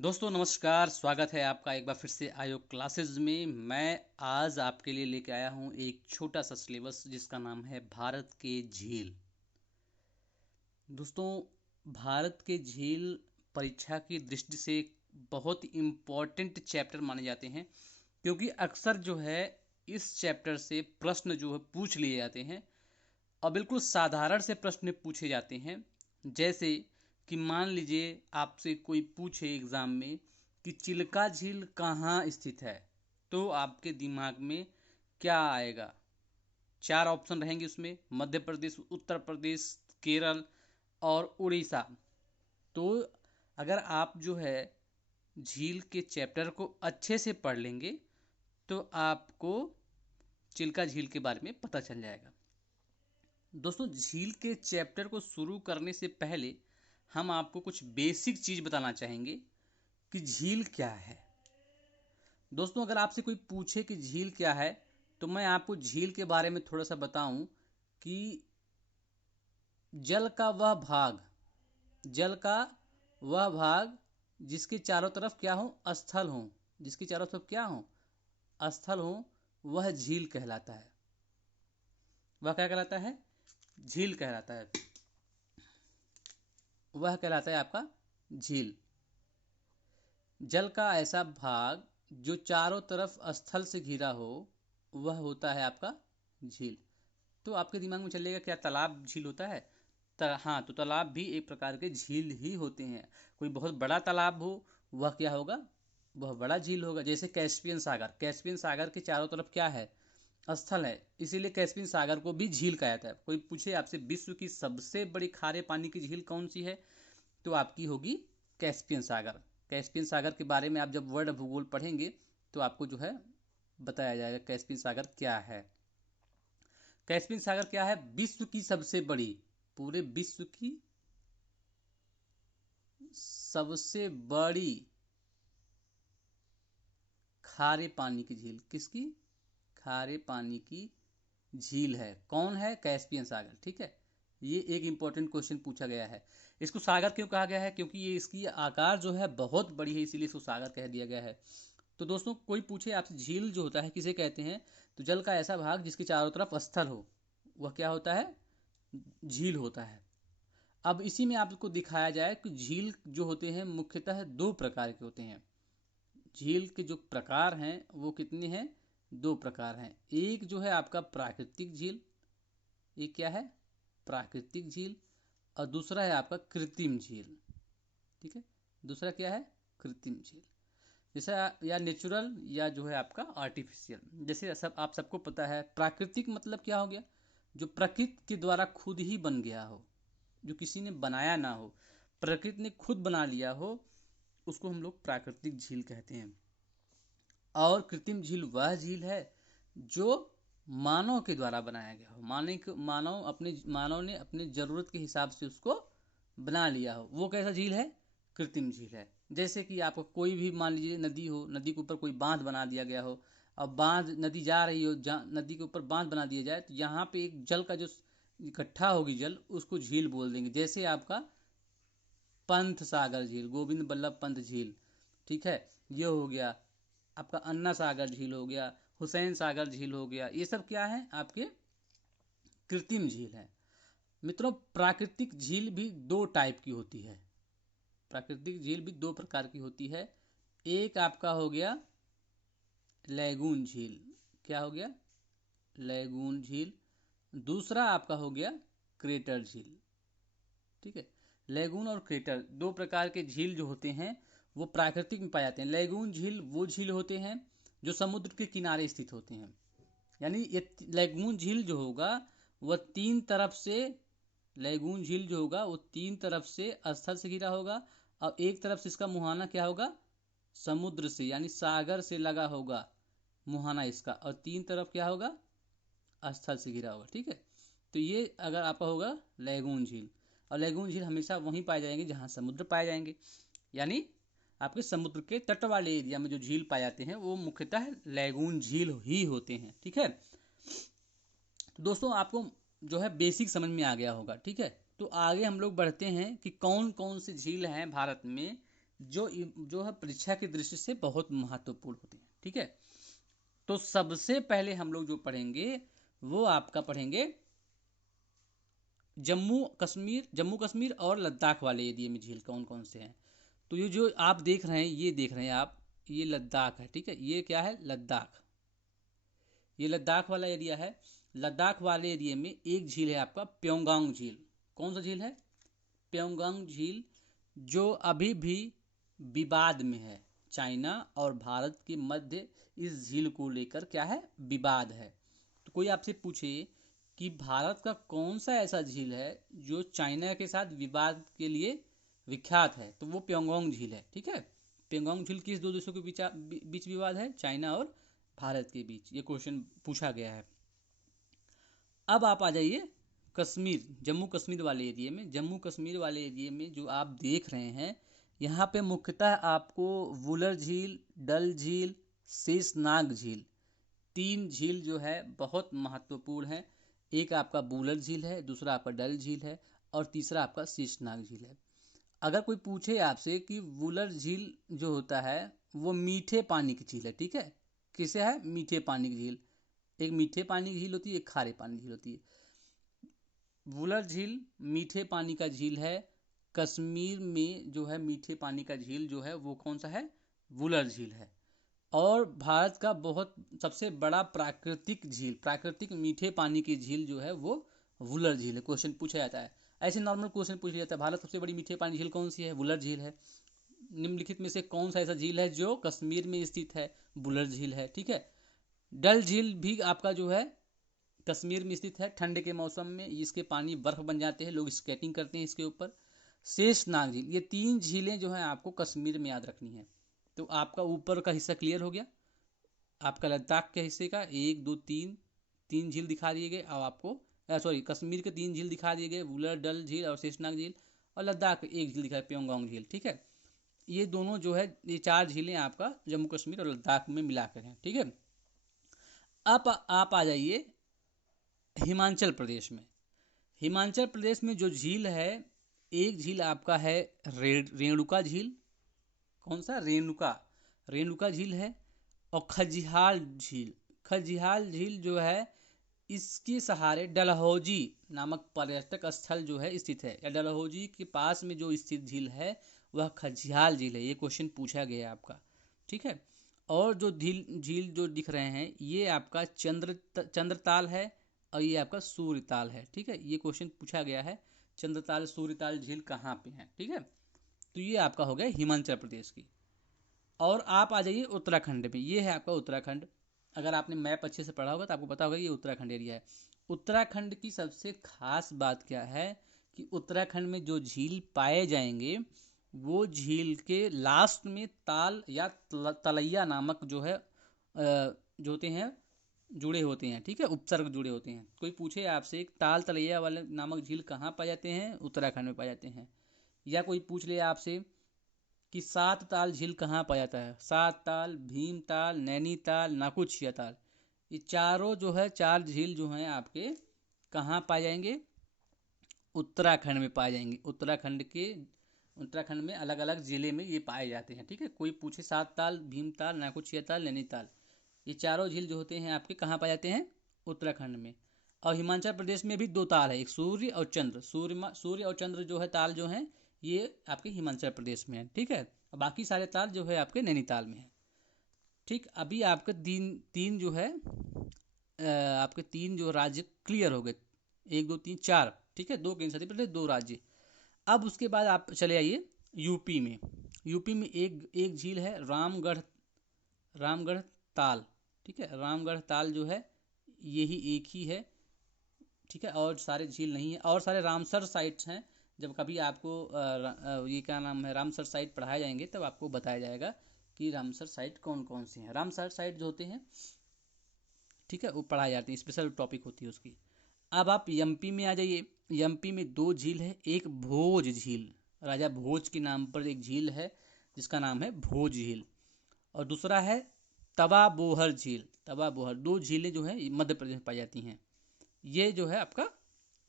दोस्तों नमस्कार, स्वागत है आपका एक बार फिर से आयोग क्लासेस में। मैं आज आपके लिए लेके आया हूँ एक छोटा सा सिलेबस जिसका नाम है भारत के झील। दोस्तों, भारत के झील परीक्षा की दृष्टि से बहुत इम्पोर्टेंट चैप्टर माने जाते हैं, क्योंकि अक्सर जो है इस चैप्टर से प्रश्न जो है पूछ लिए जाते हैं और बिल्कुल साधारण से प्रश्न पूछे जाते हैं। जैसे कि मान लीजिए आपसे कोई पूछे एग्ज़ाम में कि चिल्का झील कहाँ स्थित है, तो आपके दिमाग में क्या आएगा? चार ऑप्शन रहेंगे उसमें: मध्य प्रदेश, उत्तर प्रदेश, केरल और उड़ीसा। तो अगर आप जो है झील के चैप्टर को अच्छे से पढ़ लेंगे तो आपको चिल्का झील के बारे में पता चल जाएगा। दोस्तों, झील के चैप्टर को शुरू करने से पहले हम आपको कुछ बेसिक चीज़ बताना चाहेंगे कि झील क्या है। दोस्तों, अगर आपसे कोई पूछे कि झील क्या है, तो मैं आपको झील के बारे में थोड़ा सा बताऊं कि जल का वह भाग जल का वह भाग जिसके चारों तरफ क्या हो, स्थल हो, जिसके चारों तरफ क्या हो, स्थल हो, वह झील कहलाता है। वह क्या कहलाता है? झील कहलाता है। वह कहलाता है आपका झील। जल का ऐसा भाग जो चारों तरफ स्थल से घिरा हो, वह होता है आपका झील। तो आपके दिमाग में चलेगा क्या तालाब झील होता है? हाँ, तो तालाब भी एक प्रकार के झील ही होते हैं। कोई बहुत बड़ा तालाब हो, वह क्या होगा? वह बड़ा झील होगा। जैसे कैस्पियन सागर के चारों तरफ क्या है? स्थल है, इसीलिए कैस्पियन सागर को भी झील कहा जाता है। कोई पूछे आपसे विश्व की सबसे बड़ी खारे पानी की झील कौन सी है, तो आपकी होगी कैस्पियन सागर। कैस्पियन सागर के बारे में आप जब वर्ल्ड भूगोल पढ़ेंगे तो आपको जो है बताया जाएगा कैस्पियन सागर क्या है। कैस्पियन सागर क्या है? विश्व की सबसे बड़ी, पूरे विश्व की सबसे बड़ी खारे पानी की झील। किसकी? खारे पानी की झील है। कौन है? कैस्पियन सागर। ठीक है, ये एक इंपॉर्टेंट क्वेश्चन पूछा गया है। इसको सागर क्यों कहा गया है? क्योंकि ये इसकी आकार जो है बहुत बड़ी है, इसीलिए इसको सागर कह दिया गया है। तो दोस्तों, कोई पूछे आपसे झील जो होता है किसे कहते हैं, तो जल का ऐसा भाग जिसके चारों तरफ स्थल हो, वह क्या होता है? झील होता है। अब इसी में आपको दिखाया जाए कि झील जो होते हैं मुख्यतः दो प्रकार के होते हैं। झील के जो प्रकार हैं वो कितने हैं? दो प्रकार हैं। एक जो है आपका प्राकृतिक झील, ये क्या है? प्राकृतिक झील। और दूसरा है आपका कृत्रिम झील। ठीक है, दूसरा क्या है? कृत्रिम झील। जैसे या नेचुरल या जो है आपका आर्टिफिशियल। जैसे सब आप सबको पता है, प्राकृतिक मतलब क्या हो गया? जो प्रकृति के द्वारा खुद ही बन गया हो, जो किसी ने बनाया ना हो, प्रकृति ने खुद बना लिया हो, उसको हम लोग प्राकृतिक झील कहते हैं। और कृत्रिम झील वह झील है जो मानव के द्वारा बनाया गया हो, मानव ने अपने ज़रूरत के हिसाब से उसको बना लिया हो। वो कैसा झील है? कृत्रिम झील है। जैसे कि आपको कोई भी मान लीजिए नदी हो, नदी के ऊपर कोई बांध बना दिया गया हो, अब बांध नदी जा रही हो, नदी के ऊपर बांध बना दिया जाए, तो यहाँ पे एक जल का जो इकट्ठा होगी जल, उसको झील बोल देंगे। जैसे आपका पंथ सागर झील, गोविंद बल्लभ पंत झील। ठीक है, ये हो गया आपका अन्ना सागर झील, हो गया हुसैन सागर झील, हो गया। ये सब क्या है? आपके कृत्रिम झील है। मित्रों, प्राकृतिक झील भी दो टाइप की होती है। प्राकृतिक झील भी दो प्रकार की होती है। एक आपका हो गया लैगून झील। क्या हो गया? लैगून झील। दूसरा आपका हो गया क्रेटर झील। ठीक है, लैगून और क्रेटर दो प्रकार के झील जो होते हैं वो प्राकृतिक में पाए जाते हैं। लैगून झील वो झील होते हैं जो समुद्र के किनारे स्थित होते हैं। यानी ये लैगून झील जो होगा वह तीन तरफ से, लैगून झील जो होगा वो तीन तरफ से स्थल से घिरा होगा, और एक तरफ से इसका मुहाना क्या होगा? समुद्र से यानी सागर से लगा होगा मुहाना इसका, और तीन तरफ क्या होगा? स्थल से घिरा होगा। ठीक है, तो ये अगर आपका होगा लैगून झील। और लैगून झील हमेशा वहीं पाए जाएंगे जहाँ समुद्र पाए जाएंगे। यानी आपके समुद्र के तट वाले एरिया में जो झील पाए जाते हैं वो मुख्यतः लैगून झील ही होते हैं। ठीक है, तो दोस्तों आपको जो है बेसिक समझ में आ गया होगा। ठीक है, तो आगे हम लोग बढ़ते हैं कि कौन कौन सी झील हैं भारत में जो है परीक्षा की दृष्टि से बहुत महत्वपूर्ण होते हैं। ठीक है, तो सबसे पहले हम लोग जो पढ़ेंगे वो आपका पढ़ेंगे जम्मू कश्मीर और लद्दाख वाले एरिया में झील कौन कौन से हैं। तो ये जो आप देख रहे हैं, ये देख रहे हैं आप, ये लद्दाख है। ठीक है, ये क्या है, लद्दाख, ये लद्दाख वाला एरिया है। लद्दाख वाले एरिया में एक झील है आपका प्योंगयांग झील। कौन सा झील है, प्योंगयांग झील, जो अभी भी विवाद में है। चाइना और भारत के मध्य इस झील को लेकर क्या है, विवाद है। तो कोई आपसे पूछे कि भारत का कौन सा ऐसा झील है जो चाइना के साथ विवाद के लिए विख्यात है, तो वो प्योंगयांग झील है। ठीक है, प्योंगयांग झील किस दो देशों के बीच विवाद है, चाइना और भारत के बीच, ये क्वेश्चन पूछा गया है। अब आप आ जाइए कश्मीर, जम्मू कश्मीर वाले एरिया में। जम्मू कश्मीर वाले एरिया में जो आप देख रहे हैं, यहाँ पे मुख्यतः आपको वुलर झील, डल झील, शेषनाग झील, तीन झील जो है बहुत महत्वपूर्ण है। एक आपका वुलर झील है, दूसरा आपका डल झील है, और तीसरा आपका शेषनाग झील है। अगर कोई पूछे आपसे कि वुलर झील जो होता है वो मीठे पानी की झील है। ठीक है, किसे है, मीठे पानी की झील। एक मीठे पानी की झील होती है, एक खारे पानी की झील होती है। वुलर झील मीठे पानी का झील है। कश्मीर में जो है मीठे पानी का झील जो है वो कौन सा है, वुलर झील है। और भारत का बहुत सबसे बड़ा प्राकृतिक झील, प्राकृतिक मीठे पानी की झील जो है वो वुलर झील है। क्वेश्चन पूछा जाता है, ऐसे नॉर्मल क्वेश्चन पूछ लिया जाता है, भारत सबसे बड़ी मीठे पानी झील कौन सी है, वुलर झील है। निम्नलिखित में से कौन सा ऐसा झील है जो कश्मीर में स्थित है, वुलर झील है। ठीक है, डल झील भी आपका जो है कश्मीर में स्थित है। ठंड के मौसम में इसके पानी बर्फ बन जाते हैं, लोग स्केटिंग करते हैं इसके ऊपर। शेषनाग झील, ये तीन झीलें जो हैं आपको कश्मीर में याद रखनी है। तो आपका ऊपर का हिस्सा क्लियर हो गया। आपका लद्दाख के हिस्से का 1 2 3 तीन झील दिखा दिए गए। अब आपको सॉरी, कश्मीर के तीन झील दिखा दिए गए, वुलर, डल झील और शेषनाग झील। और लद्दाख एक झील दिखा है, प्योंगयांग झील। ठीक है, ये दोनों जो है, ये चार झीलें आपका जम्मू कश्मीर और लद्दाख में मिलाकर हैं। ठीक है, अब आप आ जाइए हिमाचल प्रदेश में। हिमाचल प्रदेश में जो झील है, एक झील आपका है रेणुका झील। कौन सा, रेणुका, रेणुका झील है। और खजिहाल झील, खजिहाल झील जो है इसके सहारे डलहौजी नामक पर्यटक स्थल जो है स्थित है, या डलहौजी के पास में जो स्थित झील है वह खजिहाल झील है। ये क्वेश्चन पूछा गया है आपका। ठीक है, और जो झील जो दिख रहे हैं ये आपका चंद्रताल है, और ये आपका सूर्यताल है। ठीक है, ये क्वेश्चन पूछा गया है, चंद्रताल सूर्यताल झील कहाँ पे है। ठीक है, तो ये आपका हो गया हिमाचल प्रदेश की। और आप आ जाइए उत्तराखंड में, ये है आपका उत्तराखंड। अगर आपने मैप अच्छे से पढ़ा होगा तो आपको पता होगा ये उत्तराखंड एरिया है। उत्तराखंड की सबसे खास बात क्या है कि उत्तराखंड में जो झील पाए जाएंगे वो झील के लास्ट में ताल या तलैया नामक जो है जो होते हैं, जुड़े होते हैं। ठीक है, उपसर्ग जुड़े होते हैं। कोई पूछे आपसे ताल तलैया वाले नामक झील कहाँ पाए जाते हैं, उत्तराखंड में पाए जाते हैं। या कोई पूछ ले आपसे कि सात ताल झील कहाँ पाया जाता है, सात ताल, भीमताल, नैनीताल, नाकुचिया ताल, ये चारों जो है चार झील जो हैं आपके कहाँ पाए जाएंगे, उत्तराखंड में पाए जाएंगे। उत्तराखंड में अलग अलग जिले में ये पाए जाते हैं। ठीक है, कोई पूछे सात ताल, भीमताल, नाकुचिया ताल, नैनीताल, ये चारों झील जो होते हैं आपके कहाँ पाए जाते हैं, उत्तराखंड में। और हिमाचल प्रदेश में भी दो ताल है, एक सूर्य और चंद्र। सूर्य और चंद्र जो है ताल जो है ये आपके हिमाचल प्रदेश में है। ठीक है, और बाकी सारे ताल जो है आपके नैनीताल में है। ठीक, अभी आपके तीन जो है आपके तीन जो राज्य क्लियर हो गए, 1 2 3 4। ठीक है, दो केंद्र शासित प्रदेश, दो राज्य। अब उसके बाद आप चले आइए यूपी में। यूपी में एक झील है रामगढ़ ताल। ठीक है, रामगढ़ ताल जो है यही एक ही है। ठीक है, और सारे झील नहीं है, और सारे रामसर साइट्स हैं। जब कभी आपको ये क्या नाम है, रामसर साइट पढ़ाए जाएंगे तब आपको बताया जाएगा कि रामसर साइट कौन कौन से हैं। रामसर साइट जो होते हैं, ठीक है, वो पढ़ाए जाते हैं, स्पेशल टॉपिक होती है उसकी। अब आप एमपी में आ जाइए। एमपी में दो झील है, एक भोज झील, राजा भोज के नाम पर एक झील है जिसका नाम है भोज झील, और दूसरा है तवा बोहर झील। तवा बोहर, दो झीलें जो है मध्य प्रदेश में पाई जाती हैं। ये जो है आपका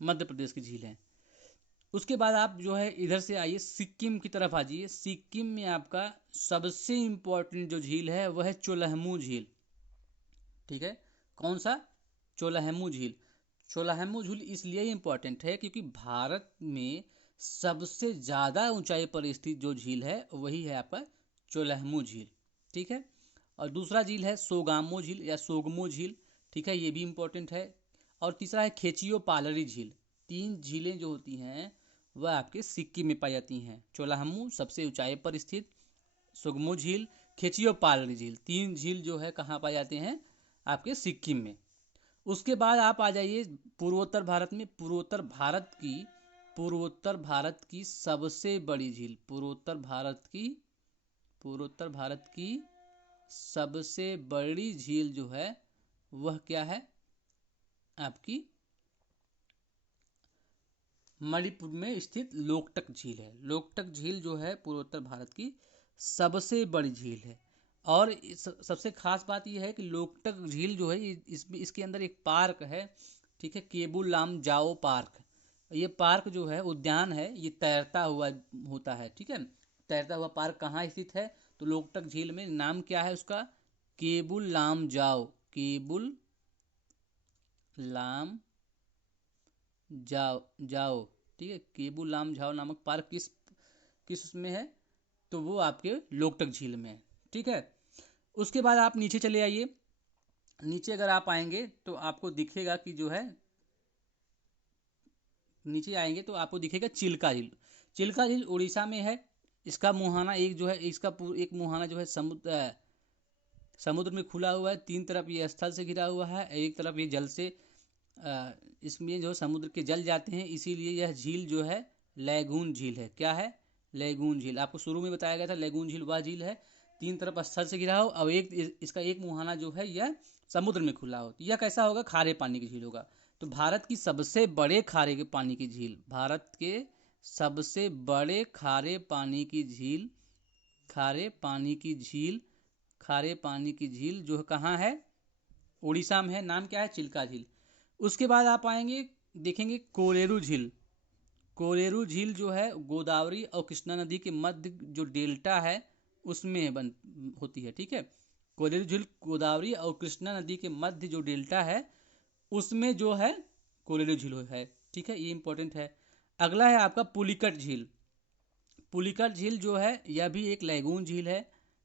मध्य प्रदेश की झील है। उसके बाद आप जो है इधर से आइए, सिक्किम की तरफ आ जाइए। सिक्किम में आपका सबसे इम्पोर्टेंट जो झील है वह है चोलहमू झील। ठीक है, कौन सा? चोलहमू झील। चोलहमू झील इसलिए इम्पोर्टेंट है क्योंकि भारत में सबसे ज़्यादा ऊंचाई पर स्थित जो झील है वही है आपका चोलहमू झील। ठीक है, और दूसरा झील है सोगामो झील या सोगमो झील। ठीक है, ये भी इम्पोर्टेंट है। और तीसरा है खेचियो पालरी झील। तीन झीलें जो होती हैं वह आपके सिक्किम में पाई जाती हैं। चोलाहमू सबसे ऊंचाई पर स्थित, सुगमो झील, खेचियो पालरी झील, तीन झील जो है कहाँ पाए जाते हैं? आपके सिक्किम में। उसके बाद आप आ जाइए पूर्वोत्तर भारत में। पूर्वोत्तर भारत की सबसे बड़ी झील, पूर्वोत्तर भारत की सबसे बड़ी झील जो है वह क्या है? आपकी मणिपुर में स्थित लोकटक झील है। लोकटक झील जो है पूर्वोत्तर भारत की सबसे बड़ी झील है। और सबसे खास बात यह है कि लोकटक झील जो है इसमें इसके अंदर एक पार्क है। ठीक है, केबुल लाम जाओ पार्क। ये पार्क जो है, उद्यान है, ये तैरता हुआ होता है। ठीक है, तैरता हुआ पार्क कहाँ स्थित है? तो लोकटक झील में। नाम क्या है उसका? केबुल लाम जाओ, केबुल लाम जाओ। ठीक है, केबुल लाम जाओ नामक पार्क किस किस उसमें है? तो वो आपके लोकटक झील में है। ठीक है, उसके बाद आप नीचे चले आइए। नीचे अगर आप आएंगे तो आपको दिखेगा कि जो है, नीचे आएंगे तो आपको दिखेगा चिल्का झील। चिल्का झील उड़ीसा में है। इसका मुहाना एक जो है, एक मुहाना जो है समुद्र में खुला हुआ है। तीन तरफ ये स्थल से घिरा हुआ है, एक तरफ ये जल से, इसमें जो समुद्र के जल जाते हैं, इसीलिए यह झील जो है लैगून झील है। क्या है? लैगून झील। आपको शुरू में बताया गया था लैगून झील वह झील है तीन तरफ स्थल से घिरा हो, और इसका एक मुहाना जो है यह समुद्र में खुला हो। तो यह कैसा होगा? खारे पानी की झील होगा। तो भारत की सबसे बड़े खारे के पानी की झील, भारत के सबसे बड़े खारे पानी की झील, खारे पानी की झील, खारे पानी की झील जो कहाँ है? उड़ीसा में है। नाम क्या है? चिल्का झील। उसके बाद आप आएंगे, देखेंगे कोरेरू झील। कोरेरू झील जो है गोदावरी और कृष्णा नदी के मध्य जो डेल्टा है उसमें होती है। ठीक है, कोरेरू झील गोदावरी और कृष्णा नदी के मध्य जो डेल्टा है उसमें जो है कोरेरू झील है। ठीक है, ये इंपॉर्टेंट है। अगला है आपका पुलिकट झील। पुलिकट झील जो है यह भी एक लैगून झील है।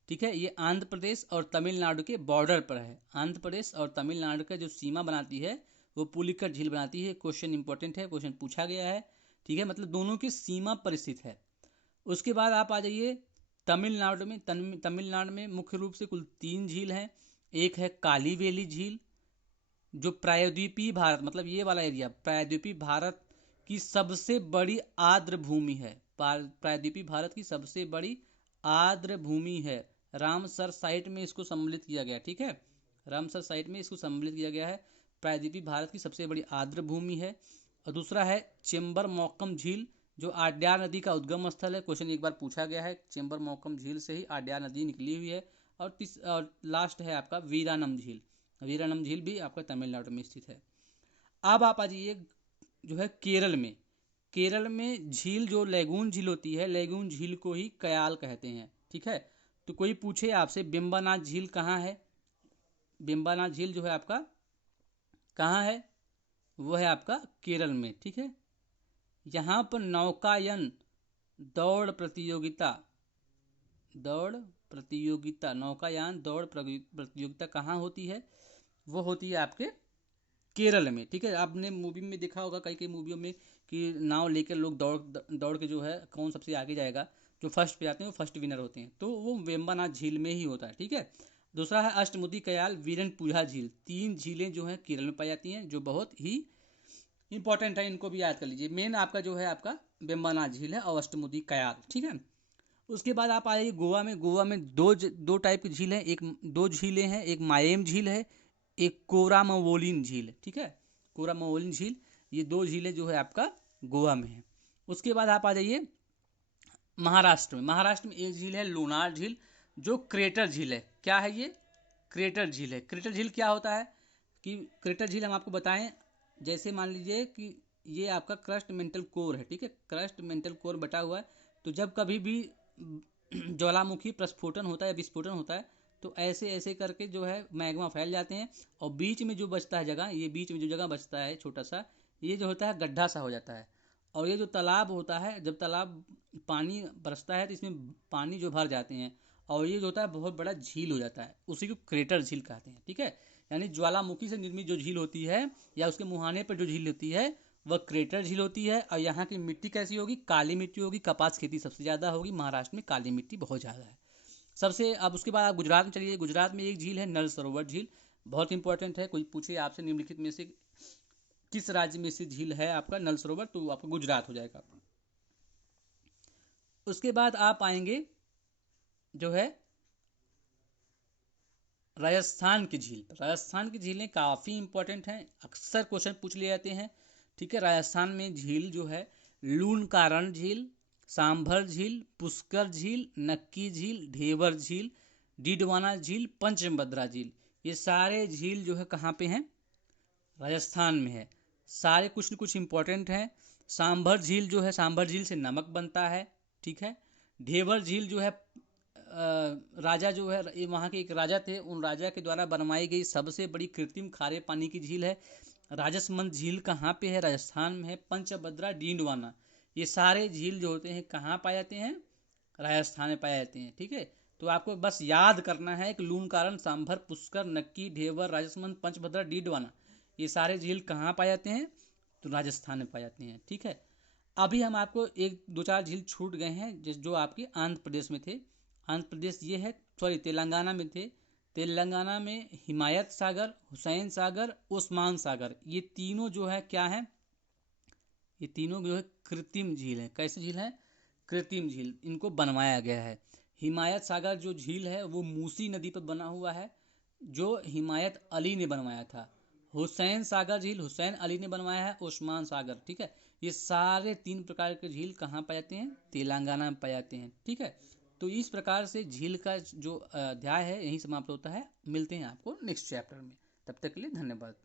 ठीक है, ये आंध्र प्रदेश और तमिलनाडु के बॉर्डर पर है। आंध्र प्रदेश और तमिलनाडु का जो सीमा बनाती है वो पुलिकट झील बनाती है। क्वेश्चन इंपॉर्टेंट है, क्वेश्चन पूछा गया है। ठीक है, मतलब दोनों की सीमा पर स्थित है। उसके बाद आप आ जाइए तमिलनाडु में। तमिलनाडु में मुख्य रूप से कुल तीन झील हैं। एक है कालीवेली झील जो प्रायद्वीपीय भारत, मतलब ये वाला एरिया प्रायद्वीपीय भारत की सबसे बड़ी आर्द्र भूमि है। प्रायद्वीपीय भारत की सबसे बड़ी आर्द्र भूमि है। रामसर साइट में इसको सम्मिलित किया गया। ठीक है, रामसर साइट में इसको सम्मिलित किया गया है। प्रायद्वीपीय भारत की सबसे बड़ी आर्द्र भूमि है। और दूसरा है चेंबर मौकम झील जो आड्यार नदी का उद्गम स्थल है। क्वेश्चन एक बार पूछा गया है, चेंबर मौकम झील से ही आड्यार नदी निकली हुई है। और लास्ट है आपका वीरानम झील। वीरानम झील भी आपका तमिलनाडु में स्थित है। अब आप आ जाइए जो है केरल में। केरल में झील जो लैगून झील होती है, लैगून झील को ही कयाल कहते हैं। ठीक है, तो कोई पूछे आपसे बिम्बानाथ झील कहाँ है? बिम्बानाथ झील जो है आपका कहाँ है? वो है आपका केरल में। ठीक है, यहाँ पर नौकायन दौड़ प्रतियोगिता नौकायान दौड़ प्रतियोगिता कहाँ होती है? वो होती है आपके केरल में। ठीक है, आपने मूवी में देखा होगा, कई कई मूवियों में, कि नाव लेकर लोग दौड़ दौड़ के जो है कौन सबसे आगे जाएगा, जो फर्स्ट पे आते हैं वो फर्स्ट विनर होते हैं। तो वो वेम्बानाथ झील में ही होता है। ठीक है, दूसरा है अष्टमुदी कयाल वीरन पूजा झील। तीन झीलें जो हैं केरल में पाई जाती हैं जो बहुत ही इंपॉर्टेंट है, इनको भी याद कर लीजिए। मेन आपका जो है आपका वेम्बानाथ झील है और अष्टमुदी कयाल। ठीक है, उसके बाद आप आइए गोवा में। गोवा में दो टाइप की झील है, दो झीलें हैं, एक माएम झील है, एक कोरामवोलिन झील। ठीक है, कोरामवोलिन झील, ये दो झीलें जो है आपका गोवा में है। उसके बाद आप आ जाइए महाराष्ट्र में। महाराष्ट्र में एक झील है लोनार झील जो क्रेटर झील है। क्या है ये? क्रेटर झील है। क्रेटर झील क्या होता है कि क्रेटर झील हम आपको बताएं, जैसे मान लीजिए कि ये आपका क्रस्ट मेंटल कोर है, ठीक है, क्रस्ट मेंटल कोर बटा हुआ है। तो जब कभी भी ज्वालामुखी प्रस्फोटन होता है, विस्फोटन होता है, तो ऐसे ऐसे करके जो है मैग्मा फैल जाते हैं, और बीच में जो बचता है जगह, ये बीच में जो जगह बचता है छोटा सा, ये जो होता है गड्ढा सा हो जाता है। और ये जो तालाब होता है, जब तालाब पानी बरसता है तो इसमें पानी जो भर जाते हैं, और ये जो होता है बहुत बड़ा झील हो जाता है, उसी को क्रेटर झील कहते हैं, ठीक है। यानी ज्वालामुखी से निर्मित जो झील होती है, या उसके मुहाने पर जो झील होती है, वह क्रेटर झील होती है। और यहाँ की मिट्टी कैसी होगी? काली मिट्टी होगी। कपास खेती सबसे ज़्यादा होगी, महाराष्ट्र में काली मिट्टी बहुत ज़्यादा है सबसे। अब उसके बाद आप गुजरात में चलिए। गुजरात में एक झील है नल सरोवर झील, बहुत इंपॉर्टेंट है। कोई पूछे आपसे निम्नलिखित में से किस राज्य में से झील है आपका नल सरोवर, तो आपका गुजरात हो जाएगा। उसके बाद आप आएंगे जो है राजस्थान की झील। राजस्थान की झीलें काफ़ी इंपॉर्टेंट हैं, अक्सर क्वेश्चन पूछ लिए जाते हैं, ठीक है। राजस्थान में झील जो है लूणकारण झील, सांभर झील, पुष्कर झील, नक्की झील, ढेवर झील, डीडवाना झील, पंचभद्रा झील, ये सारे झील जो है कहाँ पे हैं? राजस्थान में है। सारे कुछ न कुछ इंपॉर्टेंट हैं। सांभर झील जो है, सांभर झील से नमक बनता है, ठीक है। ढेवर झील जो है राजा जो है, ये वहाँ के एक राजा थे, उन राजा के द्वारा बनवाई गई सबसे बड़ी कृत्रिम खारे पानी की झील है। राजसमंद झील कहाँ पे है? राजस्थान में है। पंचभद्रा, डीडवाना, ये सारे झील जो होते हैं कहाँ पाए जाते हैं? राजस्थान में पाए जाते हैं, ठीक है। तो आपको बस याद करना है कि लूणकारण, सांभर, पुष्कर, नक्की, ढेवर, राजसमंद, पंचभद्रा, डीडवाना, ये सारे झील कहाँ पाए जाते हैं? तो राजस्थान में पाए जाते हैं, ठीक है। अभी हम आपको एक दो चार झील छूट गए हैं जो आपके आंध्र प्रदेश में थे। आंध्र प्रदेश ये है, सॉरी तेलंगाना में थे। तेलंगाना में हिमायत सागर, हुसैन सागर, ओस्मान सागर, ये तीनों जो है क्या है? ये तीनों जो है कृत्रिम झील है। कैसे झील है? कृत्रिम झील, इनको बनवाया गया है। हिमायत सागर जो झील है वो मूसी नदी पर बना हुआ है, जो हिमायत अली ने बनवाया था। हुसैन सागर झील हुसैन अली ने बनवाया है। ओस्मान सागर, ठीक है। ये सारे तीन प्रकार के झील कहाँ पाए जाते हैं? तेलंगाना में पाए जाते हैं, ठीक है। तो इस प्रकार से झील का जो अध्याय है यहीं समाप्त होता है। मिलते हैं आपको नेक्स्ट चैप्टर में, तब तक के लिए धन्यवाद।